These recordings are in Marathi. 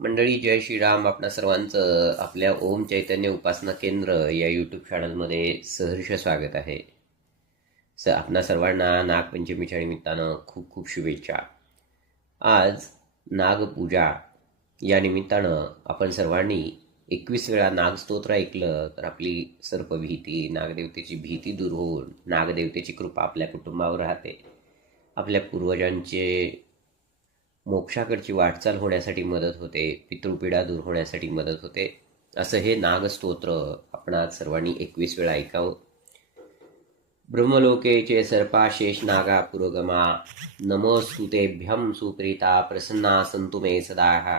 मंडळी जय श्रीराम. आपणा सर्वांचं आपल्या ओम चैतन्य उपासना केंद्र या यूट्यूब चॅनलमध्ये सहर्ष स्वागत आहे. आपणा सर्वांना नागपंचमीच्या निमित्तानं खूप खूप शुभेच्छा. आज नागपूजा या निमित्तानं आपण सर्वांनी 21 वेळा नागस्तोत्र ऐकलं तर आपली सर्पभीती, नागदेवतेची भीती दूर होऊन नागदेवतेची कृपा आपल्या कुटुंबावर राहते. आपल्या पूर्वजांचे मोक्षाकडची वाटचाल होण्यासाठी मदत होते, पितृपीडा दूर होण्यासाठी मदत होते. असं हे नागस्तोत्र आपण आज सर्वांनी 21 वेळा ऐकावं. ब्रह्मलोकेचे सर्पा शेष नागा पुरोगमा, नमोस्तुतेभ्यं सुप्रीता प्रसन्ना संतु मे सदाः.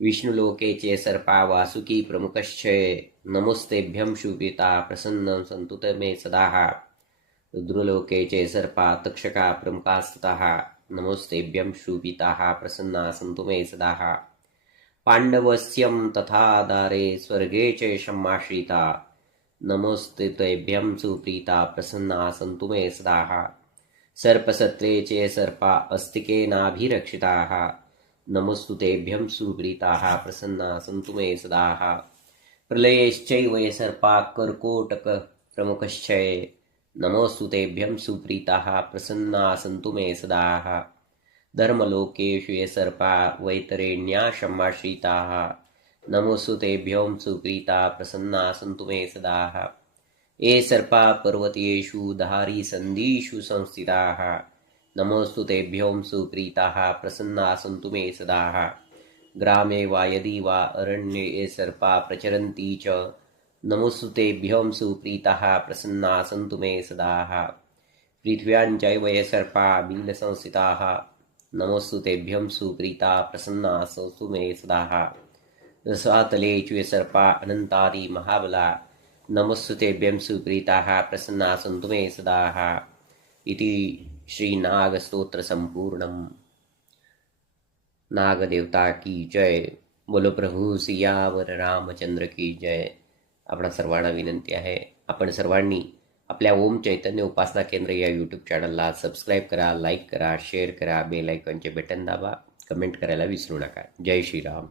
विष्णुलोकेचे सर्पा वासुकी प्रमुखश्चये, नमोस्तेभ्यं सुप्रीता प्रसन्न संतु मे सदाः. रुद्रलोकेचे सर्पा तक्षका प्रमुखास्ततः, नमोस्तेभ्यं शुपिताः प्रसन्ना सन्तु मे सदाः. पाण्डवस्यं तथा दारे स्वर्गे च शम्माश्रिता, नमोस्तेभ्यं सुप्रीता प्रसन्ना सन्तु मे सदाः. सर्पसत्रे च सर्पा अस्तिकेनाभिरक्षिताः, नमोस्तुतेभ्यं सुप्रीताः प्रसन्ना सन्तु मे सदाः. प्रलयश्चैव ये सर्पा कर्कोटक प्रमुखश्चये, नमोस्तुतेभ्यं सुप्रीताः प्रसन्ना सन्तु मे सदाः. धर्मलोकेषु ये सर्पा वैतरेण्या शम्माश्रिताः, नमोस्तुतेभ्यं सुप्रीता प्रसन्ना सन्तु मे सदाः. ये सर्पा पर्वतेषु धारिसन्धिषु संस्थिताः, नमोस्तुतेभ्यं सुप्रीताः प्रसन्ना सन्तु मे सदाः. ग्रामे वा यदि वा अरण्ये ये सर्पा प्रचरन्ति च, नमोस्तुतेभ्यं सुप्रीताः प्रसन्ना सन्तु मे सदाः. पृथिव्यां चैव ये सर्पा बिलसंस्थिताः, नमोस्तुतेभ्यं सुप्रीता प्रसन्ना सन्तु मे सदाः. रसातलेषु ये सर्पा अनन्तादि महाबला, नमोस्तुतेभ्यं सुप्रीताः प्रसन्ना सन्तु मे सदाः. इति श्रीनागस्तोत्र संपूर्णम्. नागदेवता की जय. बोलो प्रभू सियावर रामचंद्र की जय. आपणा सर्वांना विनंती आहे, आपण सर्वांनी आपल्या ओम चैतन्य उपासना केंद्र या यूट्यूब चॅनलला सबस्क्राईब करा, लाईक करा, शेअर करा, बेल आयकॉनचे बटन दाबा, कमेंट करायला विसरू नका. जय श्रीराम.